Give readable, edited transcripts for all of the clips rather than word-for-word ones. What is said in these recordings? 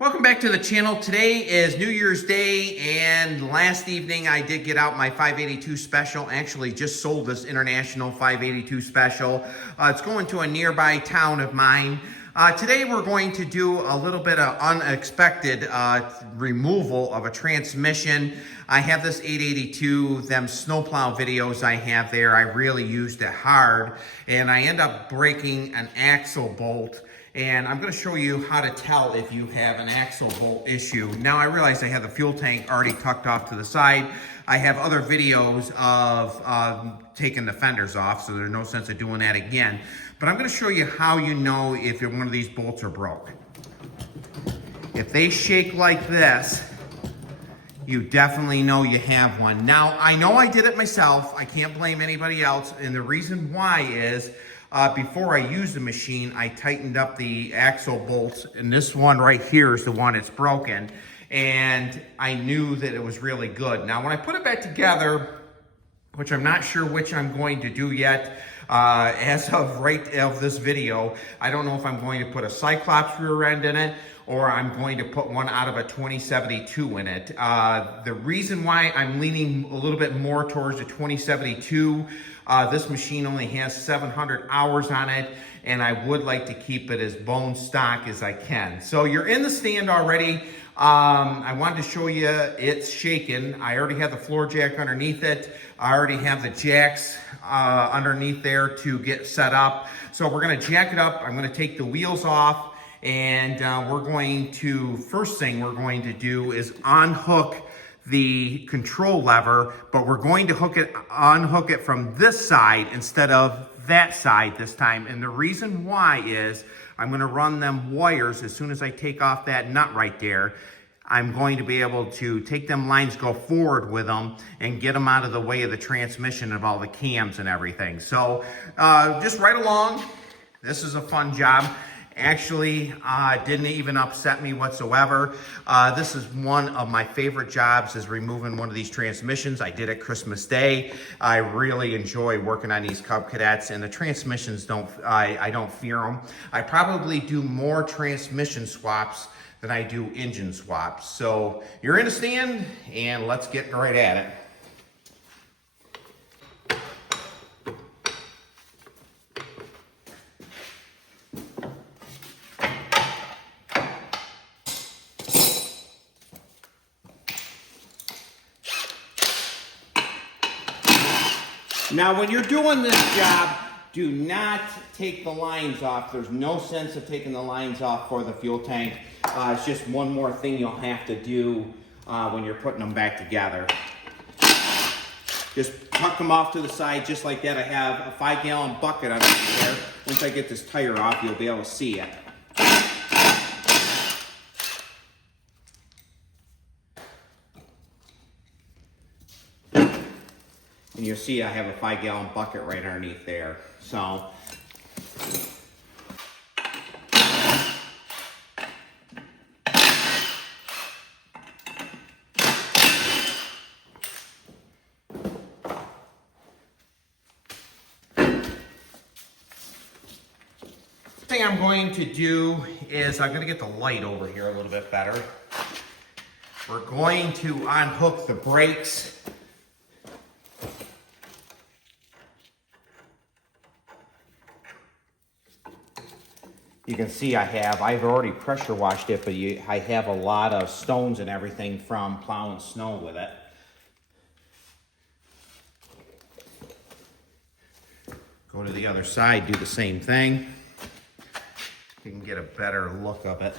Welcome back to the channel. Today is New Year's Day, and last evening I did get out my 582 special. Actually just sold this international 582 special. It's going to a nearby town of mine. Today we're going to do a little bit of unexpected removal of a transmission. I have this 882, them snowplow videos I have there. I really used it hard, and I end up breaking an axle bolt. And I'm going to show you how to tell if you have an axle bolt issue. Now I realize I have the fuel tank already tucked off to the side. I have other videos of taking the fenders off, so there's no sense of doing that again. But I'm going to show you how you know if one of these bolts are broke. If they shake like this, you definitely know you have one. Now, I know I did it myself. I can't blame anybody else. And the reason why is, before I used the machine, I tightened up the axle bolts, and this one right here is the one that's broken, and I knew that it was really good. Now, when I put it back together, which I'm not sure which I'm going to do yet, as of this video, I don't know if I'm going to put a Cyclops rear end in it, or I'm going to put one out of a 2072 in it. The reason why I'm leaning a little bit more towards the 2072, this machine only has 700 hours on it, and I would like to keep it as bone stock as I can. So you're in the stand already. I wanted to show you it's shaking. I already have the floor jack underneath it. I already have the jacks underneath there to get set up. So we're gonna jack it up. I'm gonna take the wheels off, and first thing we're going to do is unhook the control lever, but we're going to unhook it from this side instead of that side this time. And the reason why is I'm going to run them wires as soon as I take off that nut right there. I'm going to be able to take them lines, go forward with them, and get them out of the way of the transmission of all the cams and everything. So just right along. This is a fun job. Actually, didn't even upset me whatsoever. This is one of my favorite jobs, is removing one of these transmissions. I did it Christmas Day. I really enjoy working on these Cub Cadets, and the transmissions I don't fear them. I probably do more transmission swaps than I do engine swaps. So you're in a stand, and let's get right at it. Now, when you're doing this job, do not take the lines off. There's no sense of taking the lines off for the fuel tank. It's just one more thing you'll have to do when you're putting them back together. Just tuck them off to the side just like that. I have a 5-gallon bucket under there. Once I get this tire off, you'll be able to see it. And you'll see I have a 5-gallon bucket right underneath there. So thing I'm going to do is I'm going to get the light over here a little bit better. We're going to unhook the brakes. You can see I've already pressure washed it, but I have a lot of stones and everything from plowing snow with it. Go to the other side, do the same thing. You can get a better look of it.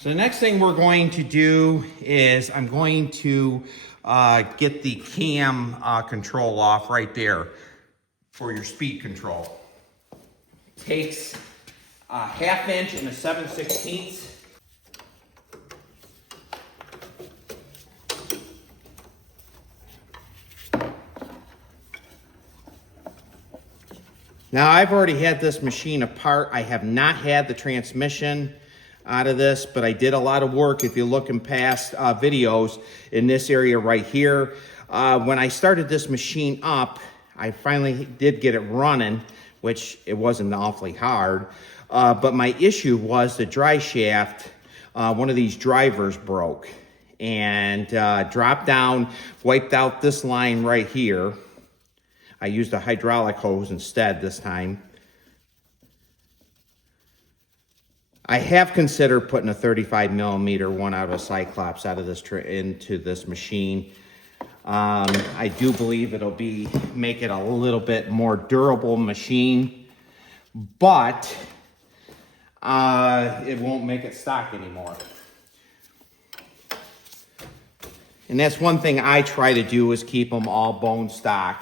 So the next thing we're going to do is I'm going to get the cam control off right there for your speed control. Takes a 1/2 inch and a 7/16. Now, I've already had this machine apart. I have not had the transmission out of this, but I did a lot of work. If you look in past videos in this area right here, when I started this machine up, I finally did get it running, which it wasn't awfully hard. But my issue was the dry shaft, one of these drivers broke and dropped down, wiped out this line right here. I used a hydraulic hose instead this time. I have considered putting a 35mm one out of a Cyclops out of this into this machine. I do believe it'll make it a little bit more durable machine, but it won't make it stock anymore. And that's one thing I try to do, is keep them all bone stock.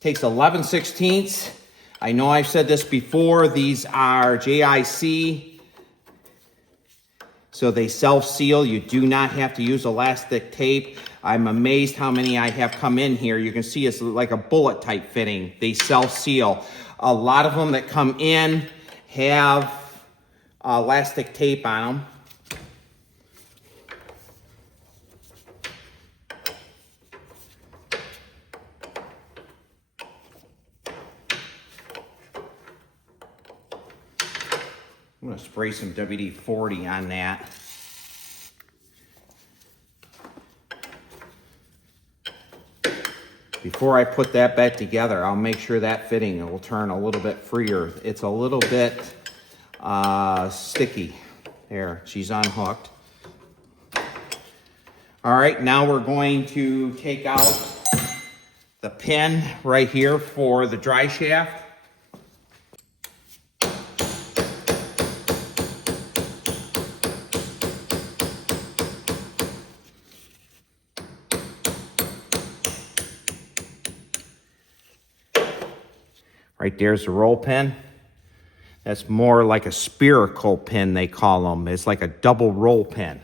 Takes 11/16. I know I've said this before, these are JIC, so they self-seal. You do not have to use elastic tape. I'm amazed how many I have come in here. You can see it's like a bullet type fitting. They self-seal. A lot of them that come in have elastic tape on them. I'm gonna spray some WD-40 on that. Before I put that back together, I'll make sure that fitting will turn a little bit freer. It's a little bit sticky. There, she's unhooked. All right, now we're going to take out the pin right here for the dry shaft. Right there's the roll pin. That's more like a spherical pin, they call them. It's like a double roll pin.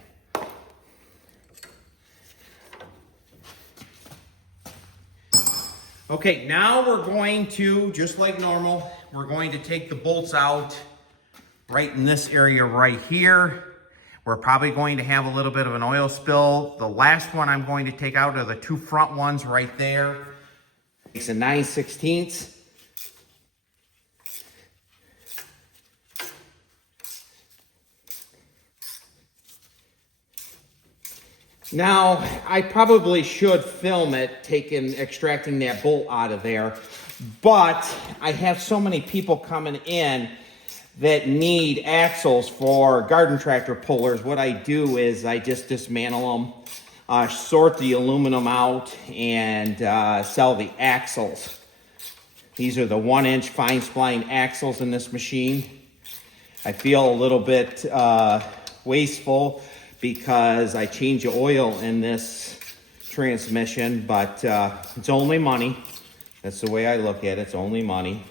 Okay, now we're going to, just like normal, we're going to take the bolts out right in this area right here. We're probably going to have a little bit of an oil spill. The last one I'm going to take out are the two front ones right there. It's a 9/16. Now, I probably should film it, extracting that bolt out of there, but I have so many people coming in that need axles for garden tractor pullers. What I do is I just dismantle them, sort the aluminum out, and sell the axles. These are the 1-inch fine spline axles in this machine. I feel a little bit wasteful because I change the oil in this transmission, but it's only money. That's the way I look at it, it's only money.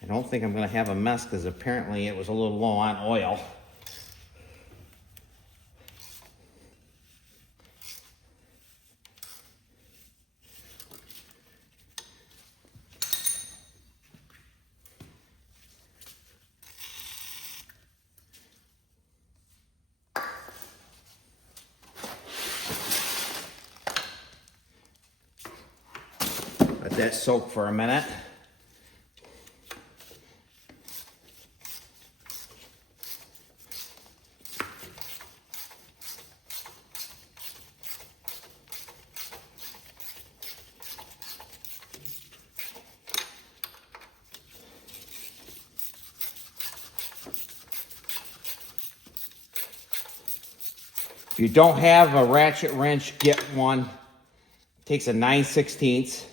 I don't think I'm gonna have a mess because apparently it was a little low on oil. Let that soak for a minute. If you don't have a ratchet wrench, get one. It takes a 9/16.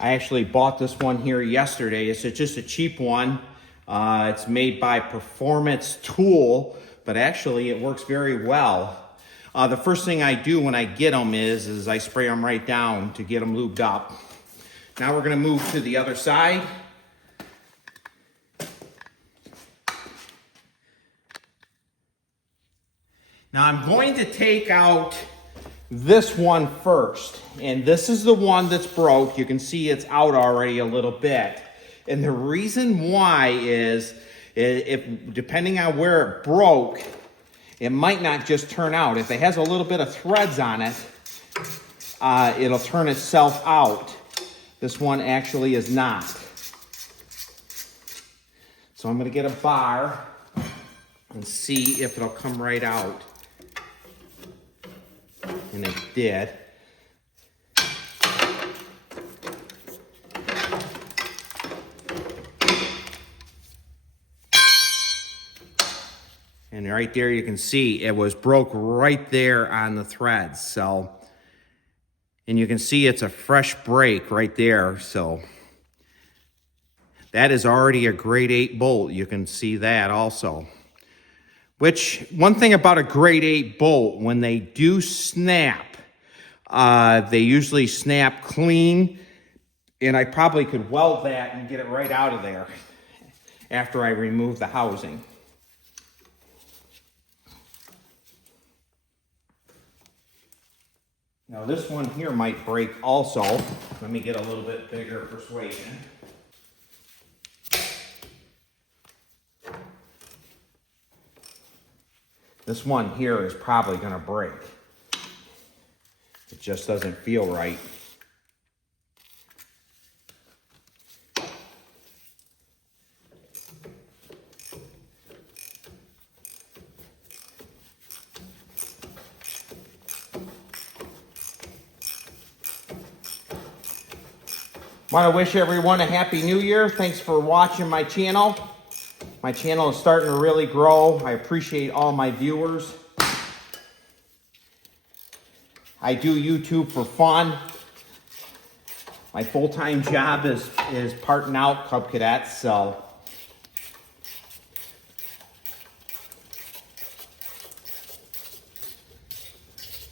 I actually bought this one here yesterday. It's just a cheap one. It's made by Performance Tool, but actually it works very well. The first thing I do when I get them is I spray them right down to get them lubed up. Now we're gonna move to the other side. Now I'm going to take out this one first, and this is the one that's broke. You can see it's out already a little bit. And the reason why is, if depending on where it broke, it might not just turn out. If it has a little bit of threads on it, it'll turn itself out. This one actually is not. So I'm going to get a bar and see if it'll come right out. And it did. And right there you can see it was broke right there on the threads. So, and you can see it's a fresh break right there. So that is already a grade 8 bolt. You can see that also. Which, one thing about a grade 8 bolt, when they do snap, they usually snap clean. And I probably could weld that and get it right out of there after I remove the housing. Now this one here might break also. Let me get a little bit bigger persuasion. This one here is probably going to break. It just doesn't feel right. Want to wish everyone a Happy New Year. Thanks for watching my channel. My channel is starting to really grow. I appreciate all my viewers. I do YouTube for fun. My full-time job is parting out Cub Cadets, so.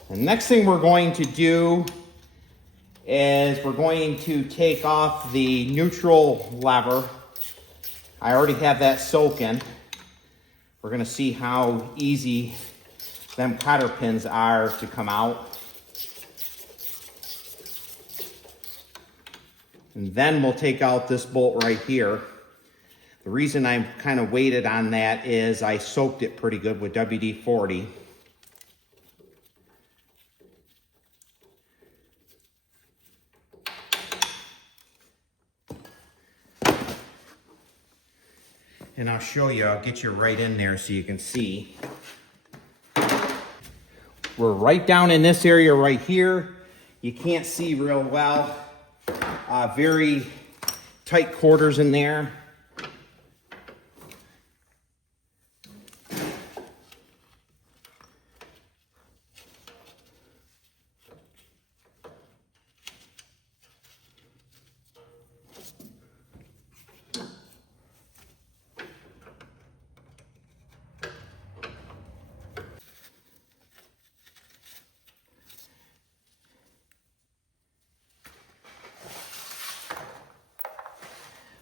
The next thing we're going to do is we're going to take off the neutral lever. I already have that soaking. We're going to see how easy them cotter pins are to come out. And then we'll take out this bolt right here. The reason I kind of waited on that is I soaked it pretty good with WD-40. And I'll show you, I'll get you right in there so you can see. We're right down in this area right here. You can't see real well. Very tight quarters in there.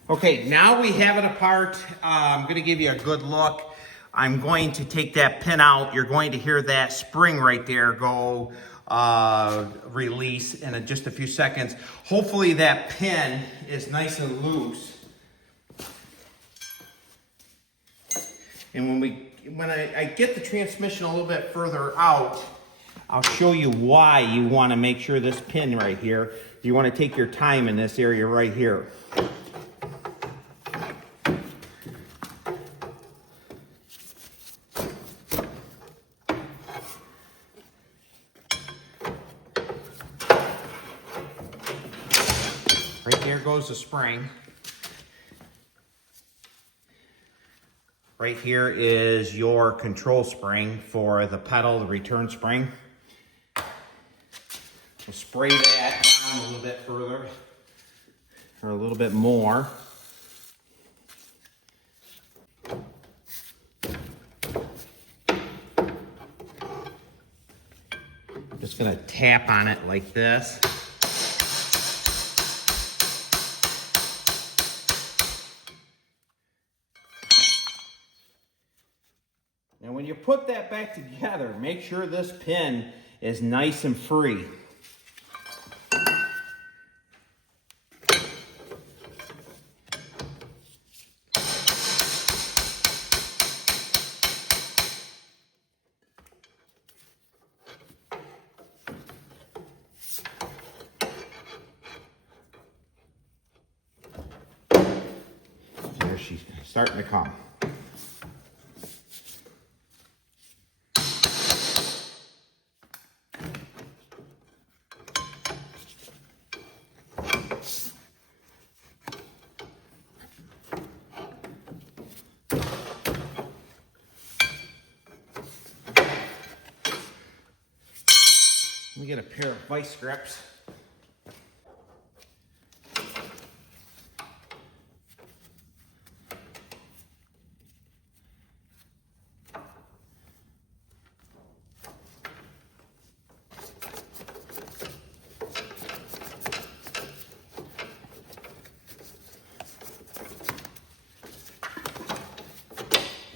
Okay, now we have it apart. I'm going to give you a good look. I'm going to take that pin out. You're going to hear that spring right there go release in just a few seconds. Hopefully that pin is nice and loose. And when I get the transmission a little bit further out, I'll show you why you want to make sure this pin right here, you want to take your time in this area right here. Right there goes the spring. Right here is your control spring for the pedal, the return spring. We'll spray that down a little bit further, or a little bit more. I'm just gonna tap on it like this. And when you put that back together, make sure this pin is nice and free. starting to come. Let me get a pair of vice grips.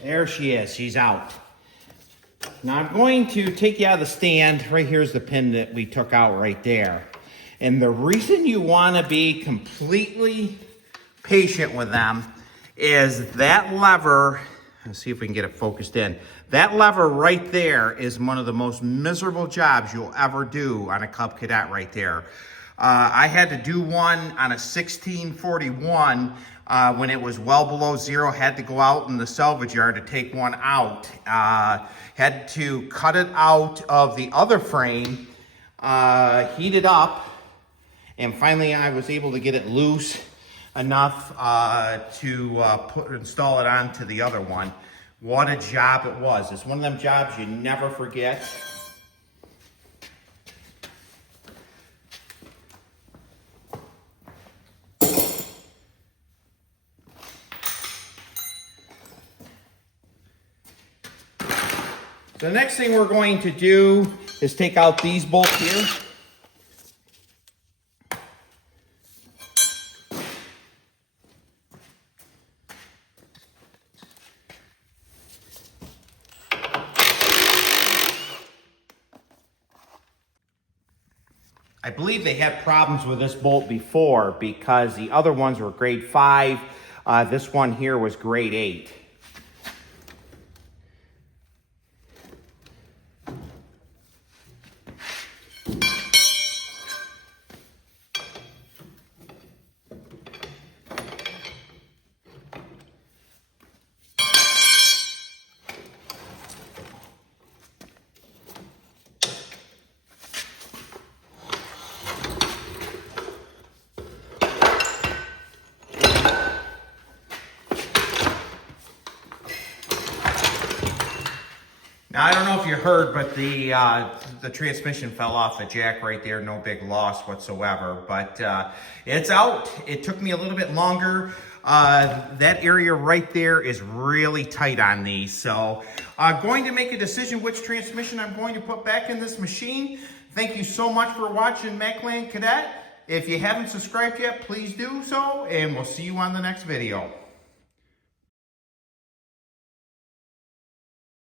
There she is, she's out. Now I'm going to take you out of the stand. Right here's the pin that we took out right there. And the reason you want to be completely patient with them is that lever, let's see if we can get it focused in. That lever right there is one of the most miserable jobs you'll ever do on a Cub Cadet right there. I had to do one on a 1641 when it was well below zero. Had to go out in the salvage yard to take one out. Had to cut it out of the other frame, heat it up, and finally I was able to get it loose enough to install it onto the other one. What a job it was. It's one of them jobs you never forget. The next thing we're going to do is take out these bolts here. I believe they had problems with this bolt before because the other ones were grade 5. This one here was grade 8. Now, I don't know if you heard, but the transmission fell off the jack right there. No big loss whatsoever, but it's out. It took me a little bit longer. That area right there is really tight on these. So I'm going to make a decision which transmission I'm going to put back in this machine. Thank you so much for watching Cub Cadet. If you haven't subscribed yet, please do so, and we'll see you on the next video.